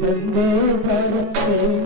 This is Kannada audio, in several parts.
തന്റെ പരത്തേ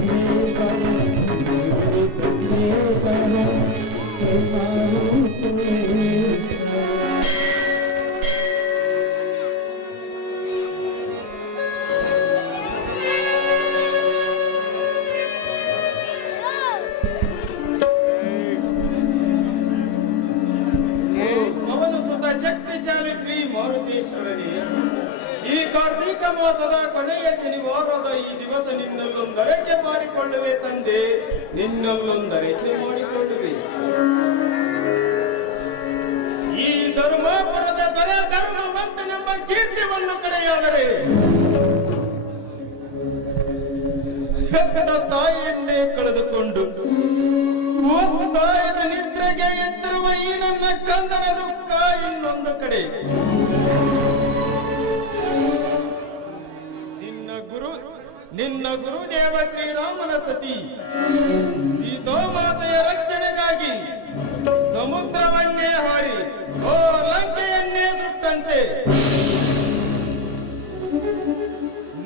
ಮಾರುತೇಶ್ವರನೇ, ಈ ಕಾರ್ತೀಕ ಮಾಸದ ಕೊನೆಯ ಶನಿವಾರದ ಈ ದಿವಸ ನಿನ್ನಲ್ಲೊಂದರಕೆ ಮಾಡಿಕೊಳ್ಳುವೆ ತಂದೆ ನಿನ್ನಲ್ಲೊಂದರಕೆ ಮಾಡಿಕೊಳ್ಳುವೆ. ಈ ಧರ್ಮಾಪುರದ ದೊರೆ ಧರ್ಮವಂತನೆಂಬ ಒಂದು ಕಡೆಯಾದರೆ ತಾಯಿಯನ್ನೇ ಕಳೆದುಕೊಂಡು ತಾಯದ ನಿದ್ರೆಗೆ ಎತ್ತಿರುವ ಈ ನನ್ನ ಕಂದನ ದುಃಖ ಇನ್ನೊಂದು ಕಡೆ. ನಿನ್ನ ಗುರು, ನಿನ್ನ ಗುರುದೇವ ಶ್ರೀರಾಮನ ಸತಿ. ಸೀತಾಮಾತೆಯ ರಕ್ಷಣೆಗಾಗಿ ಸಮುದ್ರವನ್ನೇ ಹಾರಿ ಓ ಲಂಕೆಯನ್ನೇ ಸುಟ್ಟಂತೆ.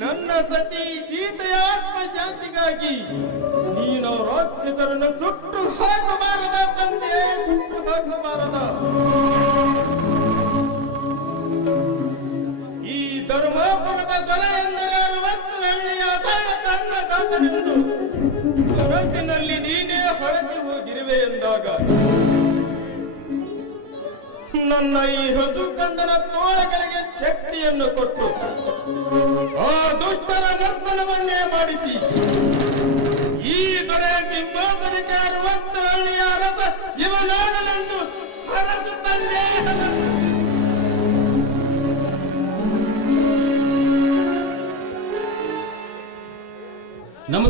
ನನ್ನ ಸತಿ ಸೀತೆಯ ಆತ್ಮಶಾಂತಿಗಾಗಿ ನೀನು ರಾಕ್ಷಸರನ್ನು ಸುಟ್ಟು ಹಾಕಬಾರದ ತಂದೆ ಸುಟ್ಟು ಹಾಕಬಾರದ. ಅನ್ನದಾತನೆಂದು ಕನಸಿನಲ್ಲಿ ನೀನೇ ಹೊರಸಿ ಹೋಗಿರುವೆ ಎಂದಾಗ, ನನ್ನ ಈ ಹಸು ಕಂದನ ತೋಳಗಳಿಗೆ ಶಕ್ತಿಯನ್ನು ಕೊಟ್ಟು ಆ ದುಷ್ಟರ ನರ್ತನವನ್ನೇ ಮಾಡಿಸಿ.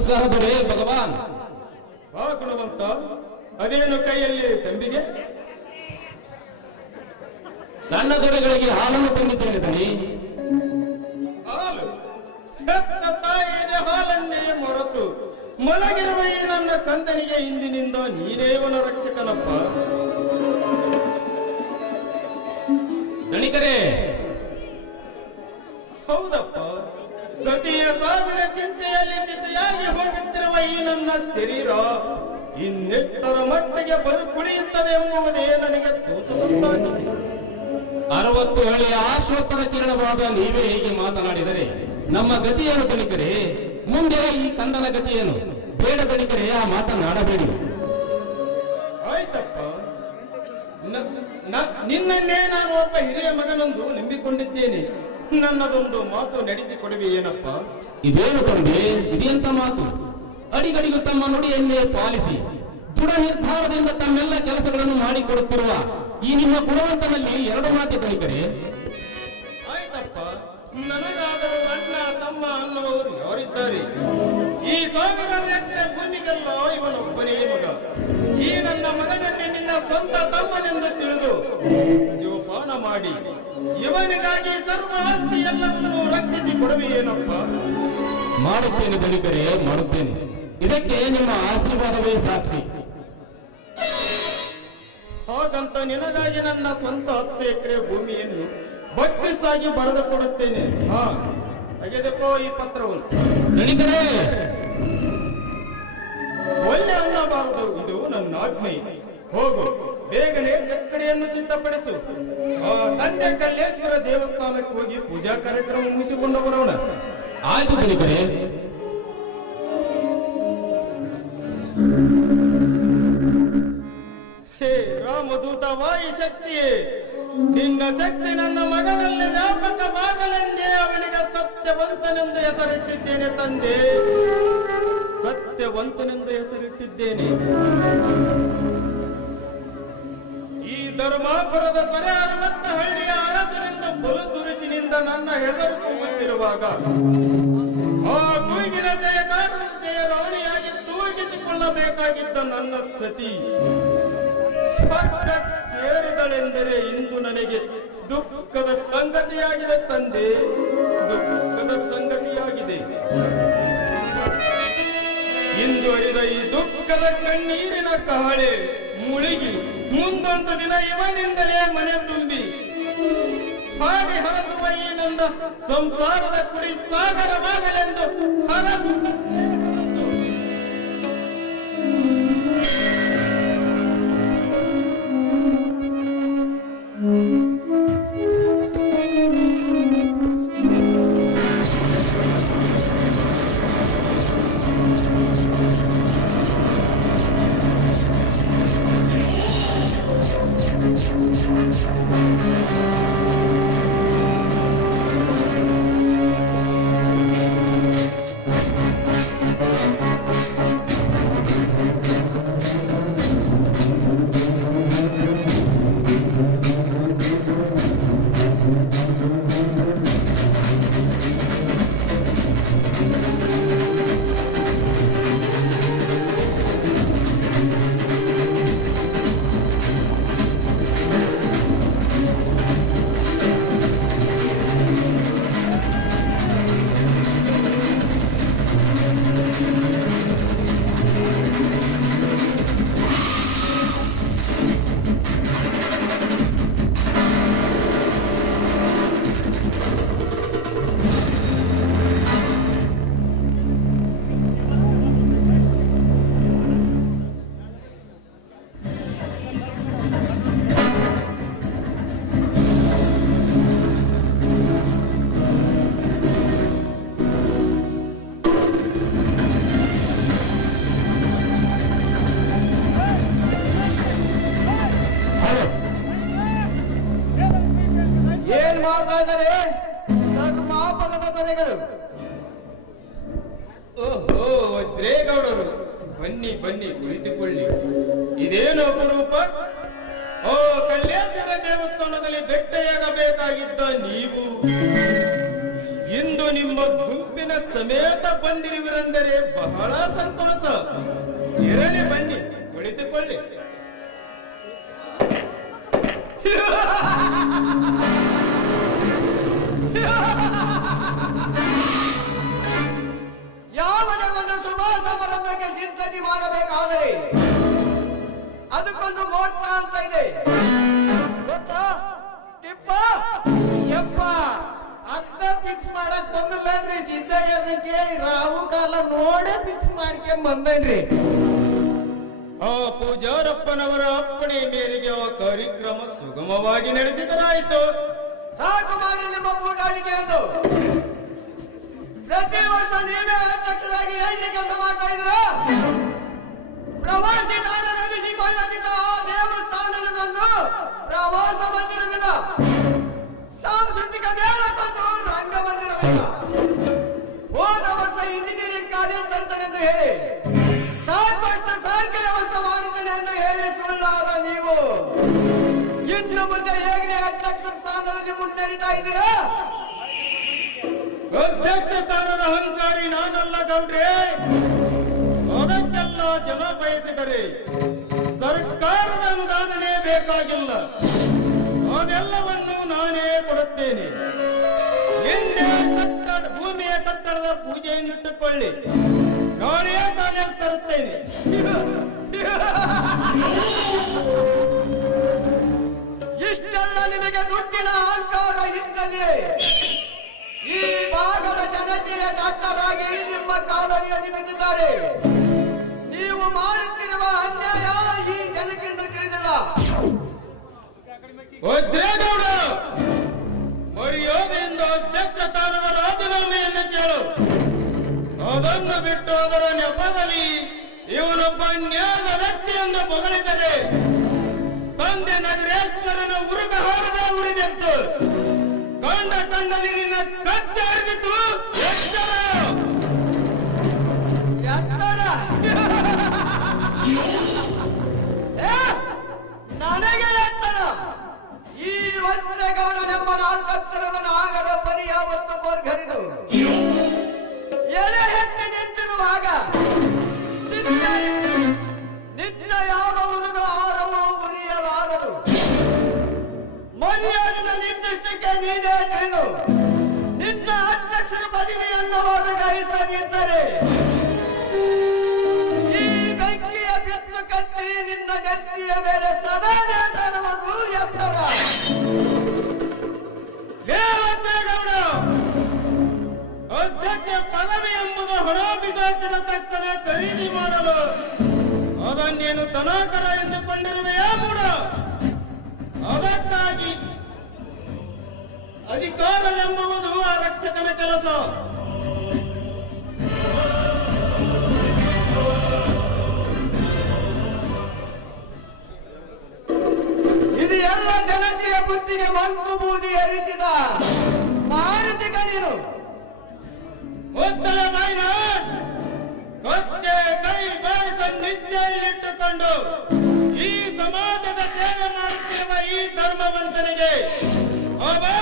ನಮಸ್ಕಾರ ದೊರೆ ಭಗವಾನ್. ಆ ಗುಣವಂತ ಅದೇನು ಕೈಯಲ್ಲಿ ತಂಬಿಗೆ? ಸಣ್ಣ ದೊರೆಗಳಿಗೆ ಹಾಲನ್ನು ತಂದಿದ್ದೇನೆ ಬನ್ನಿ. ಹಾಲು. ಹೆತ್ತ ಹಾಲನ್ನೇ ಮೊರತು. ಮಲಗಿರುವ ಈ ನನ್ನ ಕಂದನಿಗೆ ಇಂದಿನಿಂದ ನೀರೇವನ ರಕ್ಷಕನಪ್ಪ. ದಣಿಕರೇ ಹೌದಪ್ಪ. ಸತಿಯ ಸಾವಿನ ಚಿಂತೆಯಲ್ಲಿ ಚಿತೆಯಾಗಿ ಹೋಗುತ್ತಿರುವ ಈ ನನ್ನ ಶರೀರ ಇನ್ನೆಷ್ಟರ ಮಟ್ಟಿಗೆ ಬದುಕುಳಿಯುತ್ತದೆ ಎಂಬುದೇ ನನಗೆ ತೋಚುವಂತಾಗಿದೆ ಅರವತ್ತು ಹಳ್ಳಿಯ ಆಶ್ವತ್ತರ ಕಿರಣವಾದ ನೀವೇ ಹೇಗೆ ಮಾತನಾಡಿದರೆ ನಮ್ಮ ಗತಿಯನ್ನು ಗಣಿಕರೆ ಮುಂದೆ ಈ ಕಂದನ ಗತಿಯೇನು ಬೇಡ ಗಣಿಕರೆ ಆ ಮಾತನಾಡಬೇಡಿ ಆಯ್ತಪ್ಪ. ನಿನ್ನನ್ನೇ ನಾನು ಒಬ್ಬ ಹಿರಿಯ ಮಗನೊಂದು ನಂಬಿಕೊಂಡಿದ್ದೇನೆ. ನನ್ನದೊಂದು ಮಾತು ನಡೆಸಿಕೊಡುವೆ ಏನಪ್ಪ? ಇದೇನು ತಂದೆ? ಇದೆಂತ ಮಾತು? ಅಡಿಗಡಿಗೂ ತಮ್ಮ ನುಡಿಯನ್ನೇ ಪಾಲಿಸಿ ದೃಢ ನಿರ್ಧಾರದಿಂದ ತಮ್ಮೆಲ್ಲ ಕೆಲಸಗಳನ್ನು ಮಾಡಿಕೊಡುತ್ತಿರುವ ಈ ನಿಮ್ಮ ಗುಣವಂತನಲ್ಲಿ ಎರಡು ಮಾತು ಕಲಿಕರೆ ಆಯ್ತಪ್ಪ. ನನಗಾದರೂ ಅಣ್ಣ ತಮ್ಮ ಅನ್ನುವವರು ಯಾರಿದ್ದಾರೆ? ಈ ಸಾವಿರಾರು ಎಕರೆ ಭೂಮಿಗೆಲ್ಲ ಇವನೊಬ್ಬನೇ ಮಗ. ಈ ನನ್ನ ಮಗನನ್ನೇ ನಿನ್ನ ಸ್ವಂತ ತಮ್ಮನೆಂದು ತಿಳಿದು ಜೋಪಾನ ಮಾಡಿ. ಇವನಿಗಾಗಿ ಸರ್ವ ಆಸ್ತಿ ಎಲ್ಲವನ್ನು ರಕ್ಷಿಸಿ ಕೊಡುವೆ ಏನಪ್ಪ? ಮಾಡುತ್ತೇನೆ ಬಳಿಕರೆ ಮಾಡುತ್ತೇನೆ. ಇದಕ್ಕೆ ನಿಮ್ಮ ಆಶೀರ್ವಾದವೇ ಸಾಕ್ಷಿ. ಹಾಗಂತ ನಿನಗಾಗಿ ನನ್ನ ಸ್ವಂತ ಹತ್ತು ಎಕರೆ ಭೂಮಿಯನ್ನು ಬಕ್ಷಿಸಾಗಿ ಬರೆದು ಕೊಡುತ್ತೇನೆ. ಹಾ ತೆಗೆದುಕೋ ಈ ಪತ್ರವನ್ನು. ದಣಿಕರೇ ಒಳ್ಳೆ ಅನ್ನಬಾರದು ಇದು ನನ್ನ ಆಜ್ಞೆ ಹೋಗು ಬೇಗನೆ ಚಕ್ಕಡಿಯನ್ನು ಸಿದ್ಧಪಡಿಸು. ತಂದೆ ಕಲ್ಲೇಶ್ವರ ದೇವಸ್ಥಾನಕ್ಕೆ ಹೋಗಿ ಪೂಜಾ ಕಾರ್ಯಕ್ರಮ ಮುಗಿಸಿಕೊಂಡು ಬರೋಣ ಆಯ್ತು ಕಲಿಕರೆ ಹೇ ರಾಮದೂತ ವಾಯು ಶಕ್ತಿಯೇ, ನಿನ್ನ ಶಕ್ತಿ ನನ್ನ ಮಗನಲ್ಲಿ ವ್ಯಾಪಕವಾಗಲೆಂದೇ ಅವನಿಗೆ ಸತ್ಯವಂತನೆಂದು ಹೆಸರಿಟ್ಟಿದ್ದೇನೆ ತಂದೆ. ಸತ್ಯವಂತನೆಂದು ಹೆಸರಿಟ್ಟಿದ್ದೇನೆ. ಧರ್ಮಾಪುರದ ತೊರೆ ಅರವತ್ತ ಹಳ್ಳಿಯ ಬಲು ತುರುಚಿನಿಂದ ನನ್ನ ಹೆದರು ಕೂಗುತ್ತಿರುವಾಗ ಆ ಕೂಗಿನ ಜಯಕಾರದ ಜಯ ರೌಣಿಯಾಗಿ ತೂಗಿಸಿಕೊಳ್ಳಬೇಕಾಗಿದ್ದ ನನ್ನ ಸತಿ ಸ್ಪರ್ಧ ಸೇರಿದಳೆಂದರೆ ಇಂದು ನನಗೆ ದುಃಖದ ಸಂಗತಿಯಾಗಿದೆ ತಂದೆ. ದುಃಖದ ಸಂಗತಿಯಾಗಿದೆ. ಇಂದು ಅರಿದ ಈ ದುಃಖದ ಕಣ್ಣೀರಿನ ಕಹಳೆ ಮುಳುಗಿ ಮುಂದೊಂದು ದಿನ ಇವನಿಂದಲೇ ಮನೆ ತುಂಬಿ ಹಾಗೆ ಹರಸುವ ಈ ನನ್ನ ಸಂಸಾರದ ಕುಡಿ ಸಾಗರವಾಗಲೆಂದು ಹರಸು. ಬನ್ನಿ ಬನ್ನಿ, ಕುಳಿತುಕೊಳ್ಳಿ. ಇದೇನು ಅಪರೂಪ? ಓ ಕಲ್ಯಾಣ ದೇವಸ್ಥಾನದಲ್ಲಿ ಬೆಟ್ಟೆಯಾಗಬೇಕಾಗಿದ್ದ ನೀವು. ಇಂದು ನಿಮ್ಮ ಗುಂಪಿನ ಸಮೇತ ಬಂದಿರುವಿರೆಂದರೆ ಬಹಳ ಸಂತೋಷ. ಇರಲಿ, ಬನ್ನಿ, ಕುಳಿತುಕೊಳ್ಳಿ. ಒಂದು ಶುಭ ಸಮಾರಂಭಕ್ಕೆ ಸಿದ್ಧತೆ ಮಾಡಬೇಕಾದರೆ ಅದಕ್ಕೊಂದು ಮೋಟ ಅಂತ ಇದೆ. ಗೊತ್ತಾ? ತಿಪ್ಪ? ಯಪ್ಪ! ಅದ್ದ ಫಿಕ್ಸ್ ಮಾಡಕ್ ಬಂದಿಲ್ಲನ್ರಿ ಸಿದ್ದಯ್ಯನಿಗೆ ರಾಹು ಕಾಲ ನೋಡೇ ಫಿಕ್ಸ್ ಮಾಡ್ಕೊಂಡ್ ಬಂದೇನ್ರಿ. ಆ ಪೂಜಾರಪ್ಪನವರ ಅಪ್ಪಣೆ ಮೇರೆಗೆ ಆ ಕಾರ್ಯಕ್ರಮ ಸುಗಮವಾಗಿ ನಡೆಸಿದರಾಯಿತು. ಸಾಕು ಮಾಡಿ ನಿಮ್ಮ ಬೂಟಾಣಿಕೆಯನ್ನು ಪ್ರತಿ ವರ್ಷ ನೀವೇ ಅಧ್ಯಕ್ಷರಾಗಿ ಹೇಗೆ ಕೆಲಸ ಮಾಡ್ತಾ ಇದ್ರ ಪ್ರವಾಸಿ ತಾಣ ಆ ದೇವಸ್ಥಾನದೊಂದು ಪ್ರವಾಸ ಮಂದಿರವಿಲ್ಲ. ಸಾಂಸ್ಕೃತಿಕ ಮೇಳ ತಂದು ರಂಗ ಮಂದಿರವಿಲ್ಲ. ಹೋದ ವರ್ಷ ಇಂಜಿನಿಯರಿಂಗ್ ಕಾಲೇಜ್ ತರ್ತನೆಂದು ಹೇಳಿ, ಸಾಕಷ್ಟು ಸಾರಿಗೆ ವ್ಯವಸ್ಥೆ ಮಾಡುತ್ತೇನೆ ಎಂದು ಹೇಳಿ ಸುಳ್ಳಾದ ನೀವು. ಇನ್ನು ಮುಂದೆ ಹೇಗೆ ಅಧ್ಯಕ್ಷ ಸ್ಥಾನದಲ್ಲಿ ಮುನ್ನಡೀತಾ ಇದ್ದೀರಾ? ಅಧ್ಯಕ್ಷ ಸ್ಥಾನದ ಅಹಂಕಾರಿ ನಾನಲ್ಲ ಗೌಡ್ರೆ. ಅದಕ್ಕೆಲ್ಲ ಜನ ಬಯಸಿದರೆ ಸರ್ಕಾರದ ಅನುದಾನನೇ ಬೇಕಾಗಿಲ್ಲ. ಅದೆಲ್ಲವನ್ನು ನಾನೇ ಕೊಡುತ್ತೇನೆ. ಹಿಂದೆ ಕಟ್ಟಡ, ಭೂಮಿಯ ಕಟ್ಟಡದ ಪೂಜೆಯನ್ನಿಟ್ಟುಕೊಳ್ಳಿ ನಾನೇ ತಾನೇ ತರುತ್ತೇನೆ. ಇಷ್ಟೆಲ್ಲ ನಿನಗೆ ದುಡ್ಡಿನ ಅಹಂಕಾರ ಇದ್ದಲ್ಲಿ ಈ ಜನತೆಯ ಡಾಕ್ಟರ್ ನಿಮ್ಮ ಕಾಲಡಿಯಲ್ಲಿ ಬಿದ್ದಿದ್ದಾರೆ. ನೀವು ಮಾಡುತ್ತಿರುವ ಅನ್ಯಾಯ ಈ ಜನಕ್ಕಿಂತ ತಿಳಿದಿಲ್ಲ. ವಜ್ರೇಗೌಡ ಮರ್ಯೋದೆಯಿಂದ ಅಧ್ಯಕ್ಷ ತಾಣದ ರಾಜೀನಾಮೆಯನ್ನು ಕೇಳು. ಅದನ್ನು ಬಿಟ್ಟು ಅದರ ನೆಪದಲ್ಲಿ ಇವನೊಬ್ಬ ನ್ಯಾಯದ ವ್ಯಕ್ತಿ ಎಂದು ಬೊಗಳಿದರೆ ತಂದೆ ನಗರೇಶ್ವರನ ಉರುಗ ಹಾರದ ಉರಿದೆತ್ತು ಕಂಡ ಕಂಡಲಿ ನಿನ್ನ ನೀನೇ ನಿನ್ನ ಅಧ್ಯಕ್ಷರ ಪದವಿಯನ್ನು ವರ್ಗಾಯಿಸದಿದ್ದರೆ ಈ ಬೆಂಕಿಯ ಬಿತ್ತು ಕತ್ತಿ ನಿನ್ನ ಗತ್ತಿಯ ಮೇಲೆ ಸದಾ ನೇತಾಡುವುದು ಎತ್ತರ. ಏ ವಜ್ರೇಗೌಡ, ಅಧ್ಯಕ್ಷ ಪದವಿ ಎಂಬುದು ಹಣ ಬಿಸಾಕಿದ ತಕ್ಷಣ ಖರೀದಿ ಮಾಡಲು ಅದನ್ನೇನು ತನಾಕರ ಎಂದುಕೊಂಡಿರುವೆಯಾ ಮೂಡ ಅದಕ್ಕಾಗಿ ಅಧಿಕಾರವೆಂಬುದು ಆ ರಕ್ಷಕನ ಕೆಲಸ. ಇದು ಎಲ್ಲ ಜನತೆಯ ಬುದ್ಧಿಗೆ ಮಂಕು ಬೂದಿ ಎರಿಸಿದ ಮಾರುತಿ ನೀನು ಒತ್ತಲ ಬಾಯಿನ ಕೊಚ್ಚೆ ಕೈ ಬಾಯಿಸ ನಿತ್ಯಲ್ಲಿಟ್ಟುಕೊಂಡು ಈ ಸಮಾಜದ ಸೇವೆ ಮಾಡುತ್ತಿರುವ ಈ ಧರ್ಮವಂತನಿಗೆ ಅವಾದ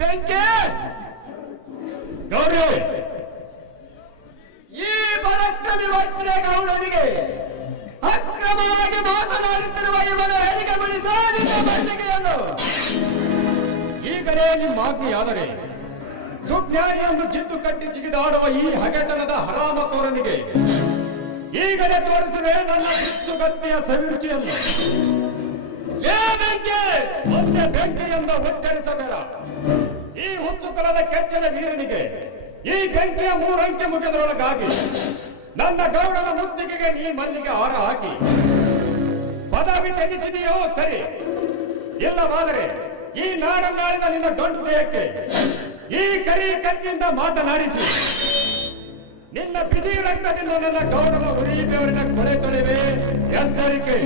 ಬೆಂಕಿ! ಗೌರಿ! ಈ ಪರಾಕ್ರಮಿ ಗೌಡರಿಗೆ ಅಕ್ರಮವಾಗಿ ಮಾತನಾಡುತ್ತಿರುವ ಇವನ ಹೆರಿಗೆ ಮುಡಿಸಾಡಿದ ಬಂದಿಗೆಯನ್ನು. ಈಗಲೇ ನಿಮ್ಮ ಆಜ್ಞೆಯಾದರೆ ಸುಜ್ಞಾನಿ ಎಂದು ಜಿದ್ದು ಕಟ್ಟಿ ಚಿಗಿದಾಡುವ ಈ ಹಗೆತನದ ಹರಾಮಕೋರನಿಗೆ ಈಗಲೇ ತೋರಿಸುವೆ ನನ್ನ ಕಿತ್ತುಗತ್ತಿಯ ಸವಿರುಚಿಯನ್ನು. ಏ ಬೆಂಕಿ ಎಂದು ಉಚ್ಚರಿಸಬೇಡ. ಈ ಹುಚ್ಚು ಕುಲದ ಕೆಚ್ಚದ ವೀರನಿಗೆ ಈ ಬೆಂಕಿಯ ಮೂರಂಕೆ ಮುಗಿದರೊಳಗಾಗಿ ನನ್ನ ಗೌಡನ ಮುತ್ತಿಗೆಗೆ ನೀ ಮಲ್ಲಿಗೆ ಹಾರ ಹಾಕಿ. ಪದವಿ ತ್ಯಜಿಸಿದೆಯೋ ಸರಿ. ಇಲ್ಲವಾದರೆ ಈ ನಾಡನ್ನಾಳಿದ ನಿನ್ನ ಗಂಡು ದೇಹಕ್ಕೆ ಈ ಕರಿ ಕತ್ತಿಯಿಂದ ಮಾತನಾಡಿಸಿ. ನಿನ್ನ ಬಿಸಿ ರಕ್ತದಿಂದ ನನ್ನ ಗೌಡನ ಉರಿ ಬೆವರಿನ ಕೊಳೆ ತೊಳೆವೆ. ಎಚ್ಚರಿಕೆ.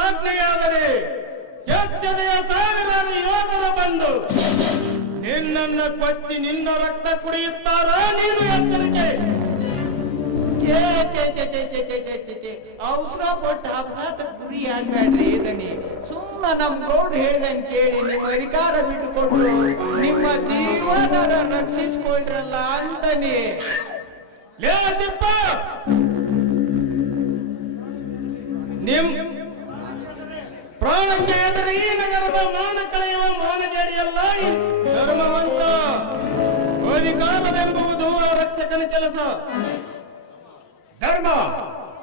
ಆಜ್ಞೆಯಾದರೆ ಕೆಚ್ಚದೆಯ ಸಾವಿರಾರು ಯೋಧರು ಬಂದು ನಿನ್ನನ್ನ ಕೊಚ್ಚಿ ನಿನ್ನ ರಕ್ತ ಕುಡಿಯುತ್ತಾರ ನೀನು ಎಚ್ಚರಿಕೆ? ಅವಸರ ಕೊಟ್ಟ ಅಪಘಾತ ಗುರಿ ಆಗ್ಬೇಡ್ರಿ ಇದನ್ನಿ? ಸುಮ್ಮ ನಮ್ ಗೌಡ್ ಹೇಳ್ದಂಗ್ ಕೇಳಿ ನಿಮ್ಮ ಅಧಿಕಾರ ಬಿಟ್ಟುಕೊಂಡು ನಿಮ್ಮ ಜೀವನ ರಕ್ಷಿಸ್ಕೊಂಡ್ರಲ್ಲ ಅಂತನಿ. ನಿಮ್ ಪ್ರಾಣಕ್ಕೆ ಎದುರು ಈ ನಗರದ ಮಾನ ಕಳೆಯುವ ಮಾನಗಡಿಯಲ್ಲ ಧರ್ಮವಂತ. ಅಧಿಕಾರವೆಂಬುದು ರಕ್ಷಕನ ಕೆಲಸ. ಧರ್ಮ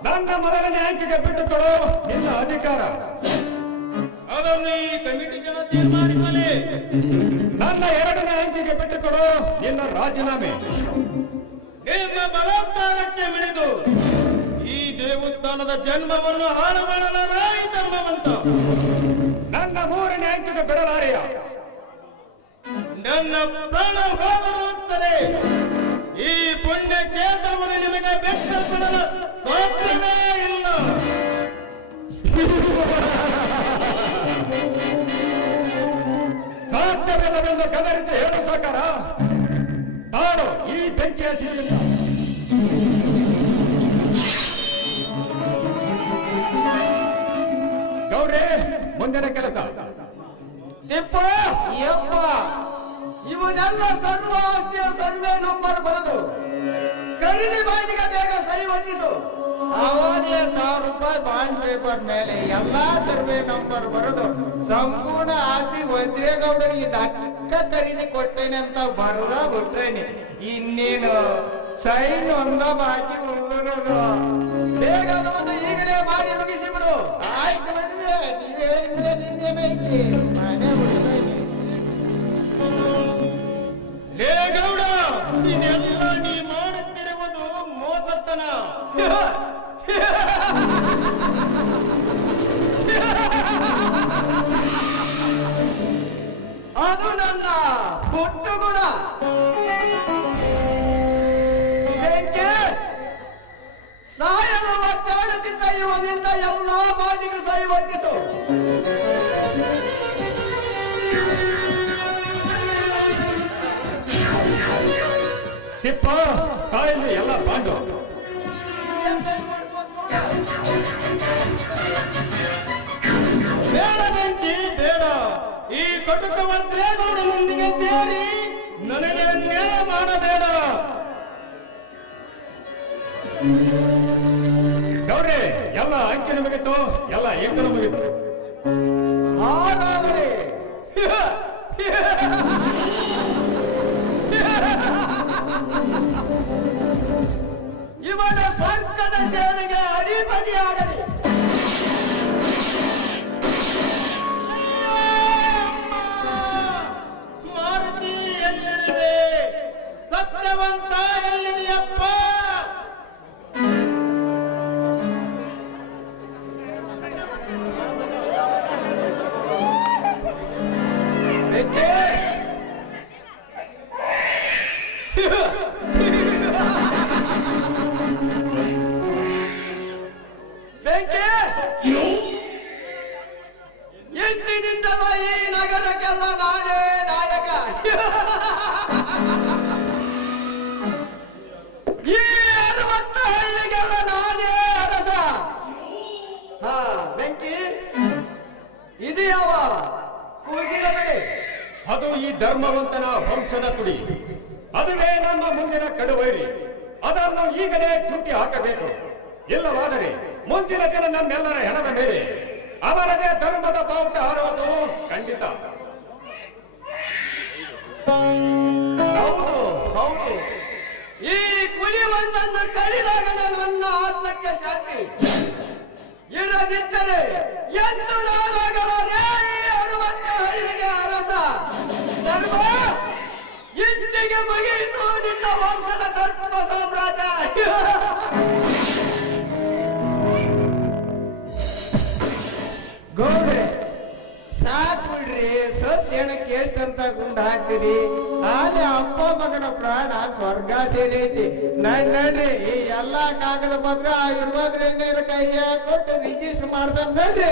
ನನ್ನ ಮೊದಲನೇ ಬಿಟ್ಟು ಬಿಟ್ಟುಕೊಡು ನಿನ್ನ ಅಧಿಕಾರ. ಅದನ್ನು ಈ ಕಮಿಟಿ ಜನ ತೀರ್ಮಾನಿಸಲಿ. ನನ್ನ ಎರಡನೇ ಅಂಕಿಗೆ ಬಿಟ್ಟುಕೊಡು ನಿನ್ನ ರಾಜೀನಾಮೆ. ನಿಮ್ಮ ಬಲಾತ್ಕಾರಕ್ಕೆ ಮಿಡಿದು. ಈ ದೇವಸ್ಥಾನದ ಜನ್ಮವನ್ನು ಹಾಳು ಮಾಡಲಾರ ಈ ಧರ್ಮವಂತ. ನನ್ನ ಮೂರನೇ ಅಂಕದ ಬಿಡಲಾರೆಯ. ನನ್ನ ಪ್ರಾಣ ಹೋದರೆ ಈ ಪುಣ್ಯ ಚೇತನವನ್ನು ನಿಮಗೆ ಬೆಟ್ಟ ಬಿಡಲು ಸಾಧ್ಯವೇ ಇಲ್ಲ. ಸಾಧ್ಯವಿಲ್ಲವೆಂದು ಕದರಿಸಿ ಹೇಳು. ಪೇಪರ್ ಮೇಲೆ ಎಲ್ಲಾ ಸರ್ವೆ ನಂಬರ್ ಬರೆದು ಸಂಪೂರ್ಣ ಆಸ್ತಿ ವಜ್ರೇಗೌಡರಿಗೆ ದಕ್ಕ ಖರೀದಿ ಕೊಟ್ಟೇನೆ ಅಂತ ಬರದ ಬಿಟ್ಟೇನೆ ಇನ್ನೇನು? ಸೈನ್ ಒಂದ ಬಾಕಿ ಉಳಿದು ತಿಪ್ಪ ಕಾಯಿಲೆ ಎಲ್ಲ ಬಾಂಡು ಬೇಡ ಗಂಟಿ ಬೇಡ. ಈ ಕಟುಕ ವಜ್ರೇಗೌಡನೊಂದಿಗೆ ಸೇರಿ ನನಗೆ ನ್ಯಾಯ ಮಾಡಬೇಡ. ಗೌಡ್ರೆ ಎಲ್ಲ ಅಂಕಿನ ಮುಗಿತು ಎಲ್ಲ ಎಂಕನ ಮುಗಿತು ಹಾಗಾದರೆ. ಇವನ ಸ್ವರ್ಗದ ವಂಶದ ಕುಡಿ. ಅದುವೇ ನಮ್ಮ ಮುಂದಿನ ಕಡುವೈರಿ. ಅದನ್ನು ಈಗಲೇ ಚುಟ್ಟಿ ಹಾಕಬೇಕು. ಇಲ್ಲವಾದರೆ ಮುಂದಿನ ದಿನ ನಮ್ಮೆಲ್ಲರ ಹೆಣದ ಮೇಲೆ ಅವರದೇ ಧರ್ಮದ ಬಾವುಟ ಹಾರುವುದು ಖಂಡಿತ. ಹೌದು ಹೌದು. ಈ ಒಂದನ್ನು ಕಡಿದಾಗ ನನ್ನ ಆತ್ಮಕ್ಕೆ ಶಾಂತಿ. ಇರದಿದ್ದರೆ ಎಂದು ನಾನಾಗಲೇ ಇಂದಿಗೆ ಬಗೆಯಿತು ನಿನ್ನ ವಂಶದ ಸಾಮ್ರಾಜ್ಯ. ಗೌಡ್ರೆ ಸಾಕ್ ಬಿಡ್ರಿ. ಎಷ್ಟಂತ ಗುಂಡ ಹಾಕ್ತೀರಿ? ಆದ್ರೆ ಅಪ್ಪ ಮಗನ ಪ್ರಾಣ, ಸ್ವರ್ಗ ಸೇರೈತಿ. ನಡ್ ನಡ್ರಿ, ಈ ಎಲ್ಲಾ ಕಾಗದ ಪತ್ರ ಆಗಿರ್ಬೋದ್ರಿ ಕೈಯ ಕೊಟ್ಟು ರಿಜಿಸ್ಟರ್ ಮಾಡ್ಸೋಣ ನಡ್ರಿ.